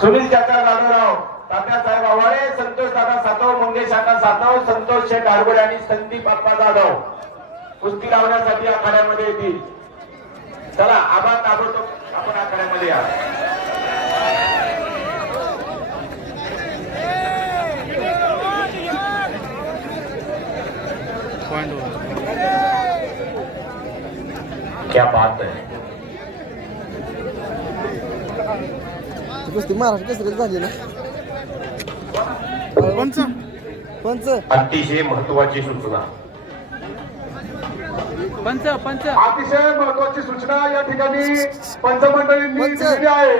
सुनील चाचा जाधवराव, तात्यासाहेब आव्हाडे, संतोष दादा सातव, मंगेश अण्णा सातव, संतोष शेठ आडगोडे आणि संदीप अप्पा जाधव कुस्ती लावण्यासाठी आखाड्यामध्ये येतील. चला आबा ताबडतोब आपण आखाड्यामध्ये या. क्या बात है. कुस्ती महाराष्ट्र केसरी झाली ना. पंच पंच अतिशय महत्वाची सूचना. पंच पंच अतिशय महत्वाची सूचना या ठिकाणी पंचमंडळींनी दिलेली आहे.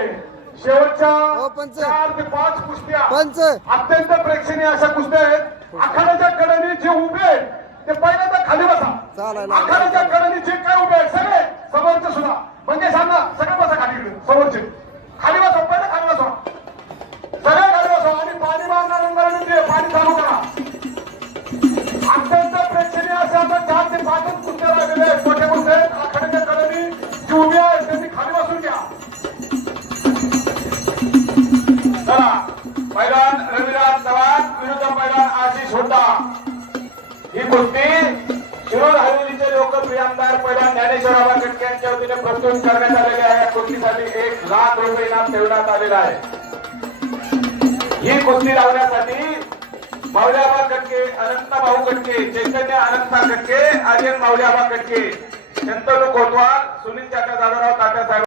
शेवटच्या पंच 4 ते 5 कुस्त्या पंच अत्यंत प्रेक्षणीय अशा कुस्त्या आहेत. आखाड्याच्या कडेने जे उभे आहेत ते पहिल्यांदा खाली बसा. चालायला आखाड्याच्या कडेने जे काय उभे आहेत सगळे समोरचे सुद्धा म्हणजे सांगा सगळे बसा खाली इकडे समोरचे खाली बसा. पहिलं खाली बसा, सगळे खाली बसा आणि पाणी मारणाऱ्यांना ते पाणी चालू करा. अत्यंत प्रेक्षणीय अशा आता 4 ते 5 कुस्त्या लागलेल्या आहेत. मोठे मोठे आखाड्याच्या कडेने जे उभे आहेत त्यांनी खाली बसून घ्या. चला पैलवान रविराज चव्हाण विरुद्ध पैलवान आशिष होता. ही कुस्ती शिरूर हवेलीचे लोकप्रिय आमदार पैलवान ज्ञानेश्वरराव कटके यांच्या वतीने प्रस्तुत करण्यात आलेली आहे. या कुस्तीसाठी 1 लाख रुपये इनाम ठेवण्यात आलेला आहे. ही कुस्ती लावण्यासाठी माऊलीआबा कटके, अनंत भाऊ कटके, चैतन्य अनंता कटके, आर्यन माऊलीआबा कटके, शंतनू कोतवाल, सुनील चाचा जाधवराव, तात्यासाहेब